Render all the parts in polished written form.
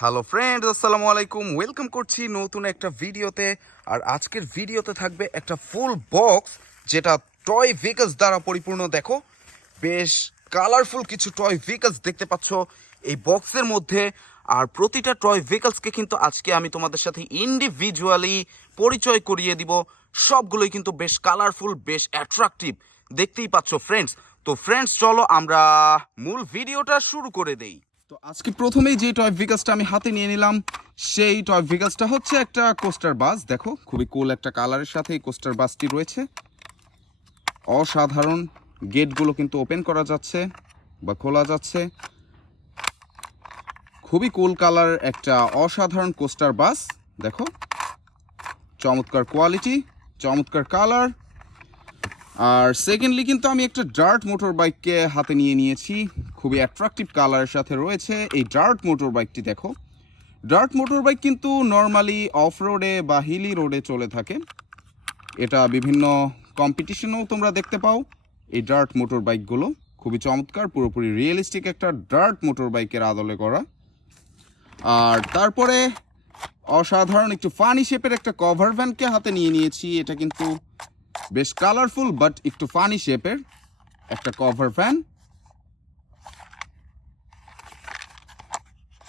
Hello friends, আসসালামু আলাইকুম। Welcome করছি নতুন একটা ভিডিওতে। আর আজকের ভিডিওতে থাকবে একটা ফুল বক্স, যেটা টয় ভেহিকলস দ্বারা পরিপূর্ণ। দেখো, বেশ কালারফুল কিছু টয় ভেহিকলস দেখতে পাচ্ছ এই বক্সের মধ্যে। আর প্রতিটা টয় ভেহিকলসকে কিন্তু আজকে আমি তোমাদের সাথে ইন্ডিভিজুয়ালি পরিচয় করিয়ে দিব। সবগুলোই কিন্তু বেশ কালারফুল, বেশ অ্যাট্রাকটিভ, দেখতেই পাচ্ছ ফ্রেন্ডস। তো ফ্রেন্ডস, চলো আমরা মূল ভিডিওটা শুরু করে দেই। তো আজকে প্রথমেই যে টয় ভেহিকলসটা আমি হাতে নিয়ে নিলাম, সেই টয় ভেহিকলসটা হচ্ছে একটা কোস্টার বাস। দেখো, খুবই কুল একটা কালারের সাথে এই কোস্টার বাসটি রয়েছে। অসাধারণ, গেটগুলো কিন্তু ওপেন করা যাচ্ছে বা খোলা যাচ্ছে। খুবই কুল কালার একটা অসাধারণ কোস্টার বাস। দেখো, চমৎকার কোয়ালিটি, চমৎকার কালার। আর সেকেন্ডলি কিন্তু আমি একটা ডার্ট মোটর বাইককে হাতে নিয়ে নিয়েছি, খুবই অ্যাট্রাকটিভ কালারের সাথে রয়েছে এই ডার্ট মোটর বাইকটি। দেখো, ডার্ট মোটর বাইক কিন্তু নর্মালি অফ রোডে বা হিলি রোডে চলে থাকে। এটা বিভিন্ন কম্পিটিশনেও তোমরা দেখতে পাও এই ডার্ট মোটর বাইকগুলো। খুবই চমৎকার, পুরোপুরি রিয়েলিস্টিক একটা ডার্ট মোটর বাইকের আদলে করা। আর তারপরে অসাধারণ একটু ফানি শেপের একটা কভার ভ্যানকে হাতে নিয়ে নিয়েছি। এটা কিন্তু বেশ কালারফুল বাট একটু ফানি শেপের একটা কভার ভ্যান।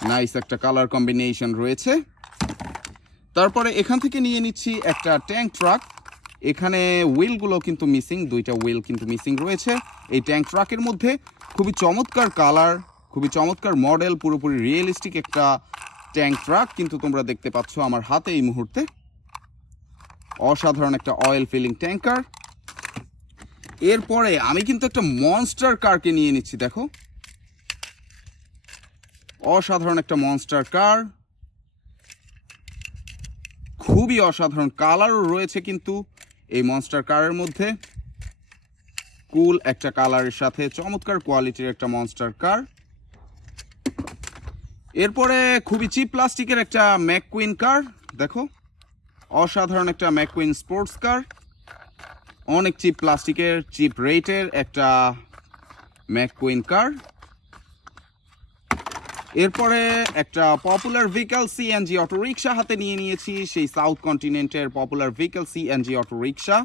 নাইস একটা কালার কম্বিনেশন রয়েছে। তারপরে এখান থেকে নিয়ে নিচ্ছি একটা ট্যাঙ্ক ট্রাক। এখানে হুইলগুলো কিন্তু মিসিং, দুইটা হুইল কিন্তু মিসিং রয়েছে এই ট্যাঙ্ক ট্রাকের মধ্যে। খুবই চমৎকার কালার, খুবই চমৎকার মডেল, পুরোপুরি রিয়েলিস্টিক একটা ট্যাঙ্ক ট্রাক কিন্তু তোমরা দেখতে পাচ্ছ আমার হাতে এই মুহূর্তে। অসাধারণ একটা অয়েল ফিলিং ট্যাঙ্কার। এরপরে আমি কিন্তু একটা মনস্টার কারকে নিয়ে নিচ্ছি। দেখো, অসাধারণ একটা মনস্টার কার, খুবই অসাধারণ কালারও রয়েছে কিন্তু এই মনস্টার কারের মধ্যে। কুল একটা কালারের সাথে চমৎকার কোয়ালিটির একটা মনস্টার কার। এরপরে খুবই চিপ প্লাস্টিকের একটা ম্যাককুইন কার। দেখো, অসাধারণ একটা ম্যাককুইন স্পোর্টস কার, অনেক চিপ প্লাস্টিকের, চিপ রেটের একটা ম্যাককুইন কার। এরপরে একটা popular vehicle CNG auto rickshaw হাতে নিয়ে নিয়েছি, সেই সাউথ কন্টিনেন্টের popular vehicle CNG auto rickshaw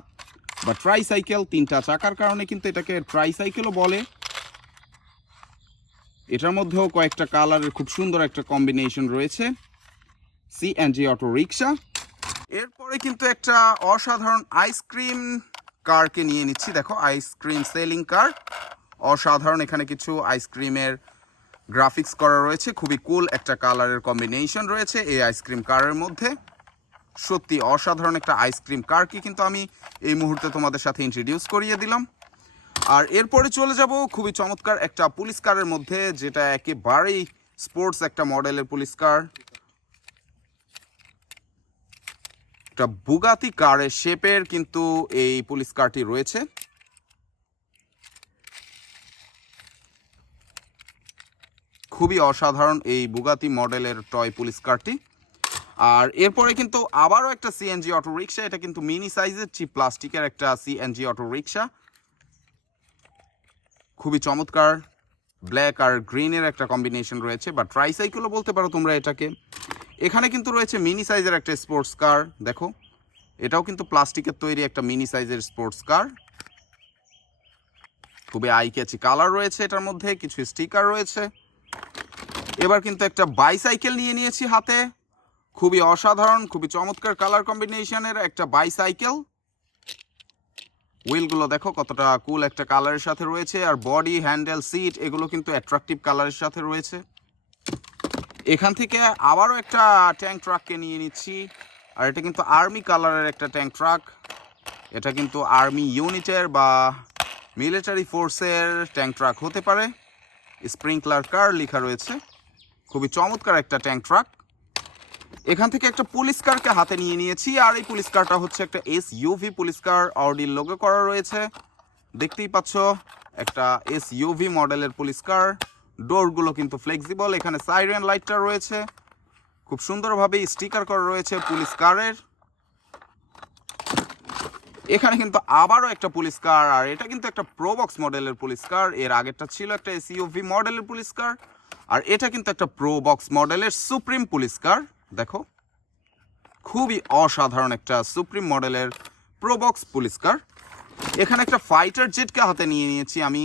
বা ট্রাইসাইকেল। তিনটা চাকার কারণে কিন্তু এটাকে ট্রাইসাইকেলও বলে। এটার মধ্যেও কয়েকটা কালারের খুব সুন্দর একটা কম্বিনেশন রয়েছে, সিএনজি অটো রিক্সা। এরপরে কিন্তু একটা অসাধারণ আইসক্রিম কারকে নিয়ে নিচ্ছি। দেখো, আইসক্রিম সেলিং কার, অসাধারণ। এখানে কিছু আইসক্রিমের গ্রাফিক্স করা রয়েছে, খুবই কুল একটা কালারের কম্বিনেশন রয়েছে এই আইসক্রিম কারের মধ্যে। সত্যি অসাধারণ একটা আইসক্রিম কারকে কিন্তু আমি এই মুহূর্তে তোমাদের সাথে ইন্ট্রোডিউস করিয়ে দিলাম। আর এরপরে চলে যাব খুবই চমৎকার একটা পুলিশ কারের মধ্যে, যেটা একেবারেই স্পোর্টস একটা মডেলের পুলিশ কার। একটা বুগাতি কারের শেপের কিন্তু এই পুলিশ কারটি রয়েছে। খুবই অসাধারণ এই বুগাতি মডেলের টয় পুলিশ কারটি। আর এরপরে কিন্তু আবারও একটা সিএনজি অটো রিক্সা। এটা কিন্তু মিনি সাইজের চিপ প্লাস্টিকের একটা সিএনজি অটো রিক্সা, খুবই চমৎকার। ব্ল্যাক আর গ্রিনের একটা কম্বিনেশন রয়েছে, বা ট্রাইসাইকেলও বলতে পারো তোমরা এটাকে। এখানে কিন্তু রয়েছে মিনি সাইজের একটা স্পোর্টস কার। দেখো, এটাও কিন্তু প্লাস্টিকের তৈরি একটা মিনি সাইজের স্পোর্টস কার। খুবই আই ক্যাচি কালার রয়েছে এটার মধ্যে, কিছু স্টিকার রয়েছে। এবার কিন্তু একটা বাইসাইকেল নিয়ে নিয়েছি হাতে, খুবই অসাধারণ, খুবই চমৎকার কালার কম্বিনেশনের একটা বাইসাইকেল। হুইলগুলো দেখো কতটা কুল একটা কালারের সাথে রয়েছে, আর বডি, হ্যান্ডেল, সিট এগুলো কিন্তু অ্যাট্রাকটিভ কালারের সাথে রয়েছে। এখান থেকে আবারও একটা ট্যাঙ্ক ট্রাককে নিয়ে নিচ্ছি, আর এটা কিন্তু আর্মি কালারের একটা ট্যাঙ্ক ট্রাক। এটা কিন্তু আর্মি ইউনিটের বা মিলিটারি ফোর্সের ট্যাঙ্ক ট্রাক হতে পারে। স্প্রিংকলার কার লেখা রয়েছে, খুবই চমৎকার একটা ট্যাঙ্ক ট্রাক। এখান থেকে একটা পুলিশ কারকে হাতে নিয়ে নিয়েছি, আর এই পুলিশ কারটা হচ্ছে একটা এসইউভি পুলিশ কার, অডির লোগো করা রয়েছে, দেখতেই পাচ্ছ। একটা এসইউভি মডেলের পুলিশ কার। ডোরগুলো কিন্তু ফ্লেক্সিবল। এখানে সাইরেন লাইটটা রয়েছে, খুব সুন্দরভাবে স্টিকার করা রয়েছে পুলিশ কারের। এখানে কিন্তু আবারও একটা পুলিশ কার, আর এটা কিন্তু একটা প্রোবক্স মডেলের পুলিশ কার। এর আগেরটা ছিল একটা এসইউভি মডেলের পুলিশ কার, আর এটা কিন্তু একটা প্রো বক্স মডেলের সুপ্রিম পুলিশ কার। দেখো খুবই অসাধারণ একটা সুপ্রিম মডেলের প্রো বক্স পুলিশ কার। এখানে একটা ফাইটার জেটকে হাতে নিয়ে নিয়েছি আমি।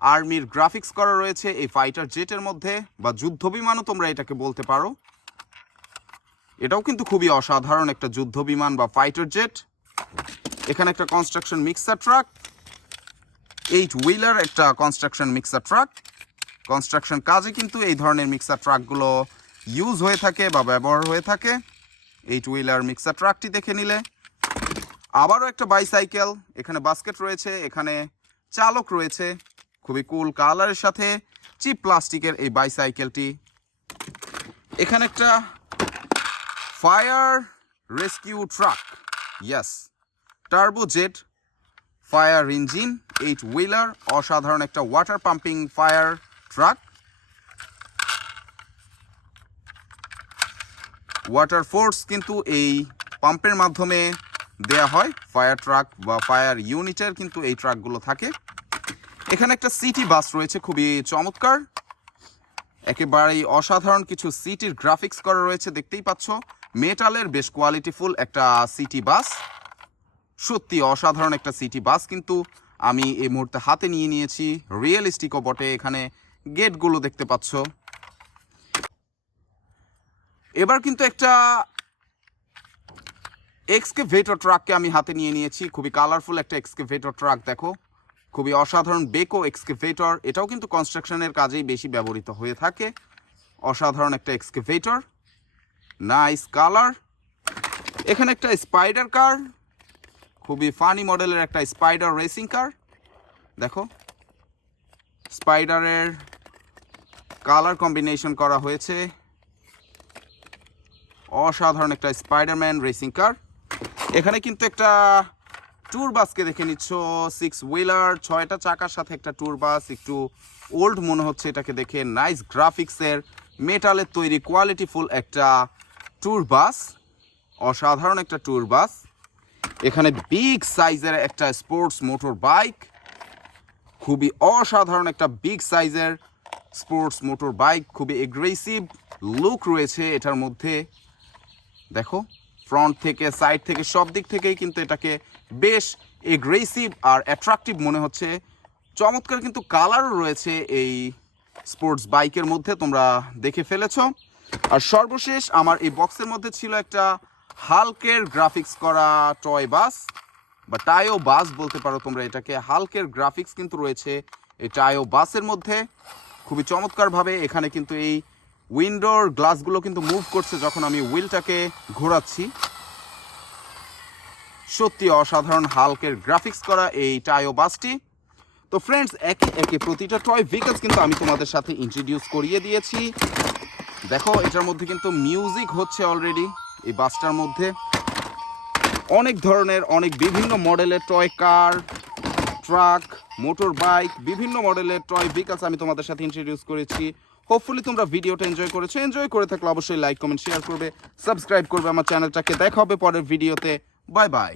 আর্মির গ্রাফিক্স করা রয়েছে এই ফাইটার জেটের মধ্যে, বা যুদ্ধ বিমানও তোমরা এটাকে বলতে পারো। এটাও কিন্তু খুবই অসাধারণ একটা যুদ্ধ বিমান বা ফাইটার জেট। এখানে একটা কনস্ট্রাকশন মিক্সার ট্রাক, 8 হুইলার একটা কনস্ট্রাকশন মিক্সার ট্রাক। কনস্ট্রাকশন কাজে কিন্তু এই ধরনের মিক্সার ট্রাকগুলো ইউজ হয়ে থাকে বা ব্যবহার হয়ে থাকে। 8 হুইলার মিক্সার ট্রাকটি দেখে নিলে। আবারও একটা বাইসাইকেল, এখানে বাস্কেট রয়েছে, এখানে চালক রয়েছে। খুবই কুল কালারের সাথে চিপ প্লাস্টিকের এই বাইসাইকেলটি। এখানে একটা fire rescue truck, yes, turbo jet fire engine, 8 wheeler, অসাধারণ একটা water pumping fire truck. Water force কিন্তু এই পাম্পের মাধ্যমে দেয়া হয়। ফায়ার ট্রাক বা ফায়ার ইউনিটের কিন্তু এই ট্রাকগুলো থাকে। এখানে একটা সিটি বাস রয়েছে, খুবই চমৎকার, একেবারেই অসাধারণ কিছু সিটির গ্রাফিক্স করা রয়েছে, দেখতেই পাচ্ছ। মেটালের বেশ কোয়ালিটিফুল একটা সিটি বাস, সত্যি অসাধারণ একটা সিটি বাস কিন্তু আমি এই মুহূর্তে হাতে নিয়ে নিয়েছি। রিয়েলিস্টিকও বটে, এখানে গেটগুলো দেখতে পাচ্ছ। এবার কিন্তু একটা এক্সকেভেটর ট্রাককে আমি হাতে নিয়ে নিয়েছি, খুবই কালারফুল একটা এক্সকেভেটর ট্রাক। দেখো খুবই অসাধারণ বেকো এক্সকেভেটর, এটাও কিন্তু কনস্ট্রাকশনের কাজেই বেশি ব্যবহৃত হয়ে থাকে। অসাধারণ একটা এক্সকেভেটর, নাইস কালার। এখানে একটা স্পাইডার কার, খুবই ফানি মডেলের একটা স্পাইডার রেসিং কার। দেখো স্পাইডারের কালার কম্বিনেশন করা হয়েছে, অসাধারণ একটা স্পাইডারম্যান রেসিং কার। এখানে কিন্তু একটা ট্যুর বাসকে দেখে নিচ্ছ, 6 হুইলার, 6টা চাকার সাথে একটা ট্যুর বাস। একটু ওল্ড মনে হচ্ছে এটাকে দেখে। নাইস গ্রাফিক্সের মেটালের তৈরি কোয়ালিটিফুল একটা ট্যুর বাস, অসাধারণ একটা ট্যুর বাস। এখানে বিগ সাইজের একটা স্পোর্টস মোটর বাইক, খুবই অসাধারণ একটা বিগ সাইজের স্পোর্টস মোটর বাইক, খুবই এগ্রেসিভ লুক রয়েছে এটার মধ্যে। দেখো ফ্রন্ট থেকে সাইড থেকে সব দিক থেকেই কিন্তু এটাকে বেশ এগ্রেসিভ আর অ্যাট্রাকটিভ মনে হচ্ছে। চমৎকার কিন্তু কালারও রয়েছে এই স্পোর্টস বাইকের মধ্যে, তোমরা দেখে ফেলেছ। আর সর্বশেষ আমার এই বক্সের মধ্যে ছিল একটা হাল্কের গ্রাফিক্স করা টয় বাস বা টায়ো বাস বলতে পারো তোমরা এটাকে। হাল্কের গ্রাফিক্স কিন্তু রয়েছে এই টায়ো বাসের মধ্যে খুবই চমৎকারভাবে। এখানে কিন্তু এই উইন্ডোর গ্লাসগুলো কিন্তু মুভ করছে যখন আমি হুইলটাকে ঘোরাচ্ছি। সত্যি অসাধারণ হাল্কের গ্রাফিক্স করা এই টায়ো বাসটি। তো ফ্রেন্ডস, একে একে প্রতিটা টয় ভেহিকলস কিন্তু আমি তোমাদের সাথে ইন্ট্রোডিউস করিয়ে দিয়েছি। দেখো এটার মধ্যে কিন্তু মিউজিক হচ্ছে অলরেডি এই বাসটার মধ্যে। অনেক ধরনের অনেক বিভিন্ন মডেলের toy car, truck, motor bike, বিভিন্ন মডেলের টয় ভেহিকলস আমি তোমাদের সাথে ইন্ট্রোডিউস করেছি। হোপফুলি তোমরা ভিডিওটা এনজয় করেছো। এনজয় করে থাকলে অবশ্যই লাইক কমেন্ট শেয়ার করবে, সাবস্ক্রাইব করবে আমার চ্যানেলটাকে। দেখা হবে পরের ভিডিওতে। Bye bye.